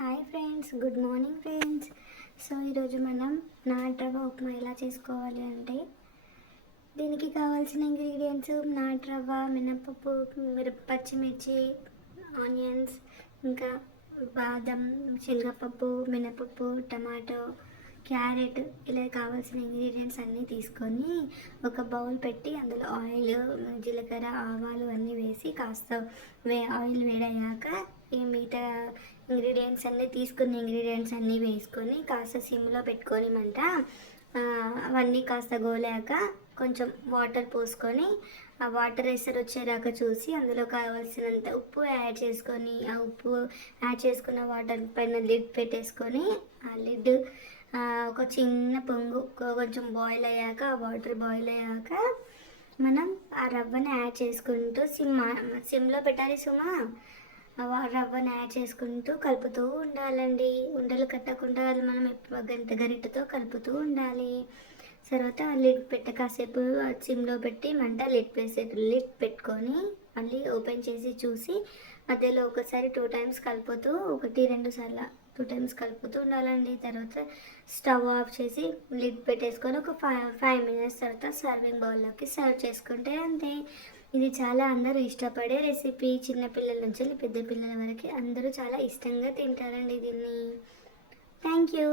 Hi friends, good morning friends. So ఈరోజు మనం నాటు రవ్వ ఉప్మా ఎలా చేసుకోవాలి అంటే దీనికి కావాల్సిన ఇంగ్రీడియంట్స్ నాటు రవ్వ, మినపప్పు, పచ్చిమిర్చి, ఆనియన్స్, ఇంకా బాదం, శనగపప్పు, మినపప్పు, టమాటో, క్యారెట్ ఇలా కావాల్సిన ఇంగ్రీడియంట్స్ అన్నీ తీసుకొని ఒక బౌల్ పెట్టి అందులో ఆయిల్, జీలకర్ర, ఆవాలు అన్నీ వేసి కాస్త ఆయిల్ వేడయ్యాక ఈ మిగతా ఇంగ్రీడియంట్స్ అన్నీ తీసుకున్న ఇంగ్రీడియంట్స్ అన్నీ వేసుకొని కాస్త సిమ్లో పెట్టుకొని మంట అవన్నీ కాస్త గోలాక కొంచెం వాటర్ పోసుకొని ఆ వాటర్ ఎసరు వచ్చేదాకా చూసి అందులో కావాల్సినంత ఉప్పు యాడ్ చేసుకొని ఆ ఉప్పు యాడ్ చేసుకున్న వాటర్ పైన లిడ్ పెట్టేసుకొని ఆ లిడ్ ఒక చిన్న పొంగు కొంచెం బాయిల్ అయ్యాక ఆ వాటర్ బాయిల్ అయ్యాక మనం ఆ రవ్వని యాడ్ చేసుకుంటూ సిమ్లో పెట్టాలి సుమా. రవ్వని యాడ్ చేసుకుంటూ కలుపుతూ ఉండాలండి. ఉండలు కట్టకుండా మనం గరిటెతో కలుపుతూ ఉండాలి. తర్వాత లిడ్ పెట్టి కాసేపు సిమ్లో పెట్టి మంట లిడ్ పెట్టుకొని మళ్ళీ ఓపెన్ చేసి చూసి మధ్యలో ఒకసారి 2 టైమ్స్ కలుపుతూ 1-2 సార్లు 2 టైమ్స్ కలుపుతూ ఉండాలండి. తర్వాత స్టవ్ ఆఫ్ చేసి లిడ్ పెట్టేసుకొని ఒక 5 మినిట్స్ తర్వాత సర్వింగ్ బౌల్లోకి సర్వ్ చేసుకుంటే అంతే. ఇది చాలా అందరూ ఇష్టపడే రెసిపీ. చిన్నపిల్లల నుంచి పెద్ద పిల్లల వరకు అందరూ చాలా ఇష్టంగా తింటారండి దీన్ని. Thank you.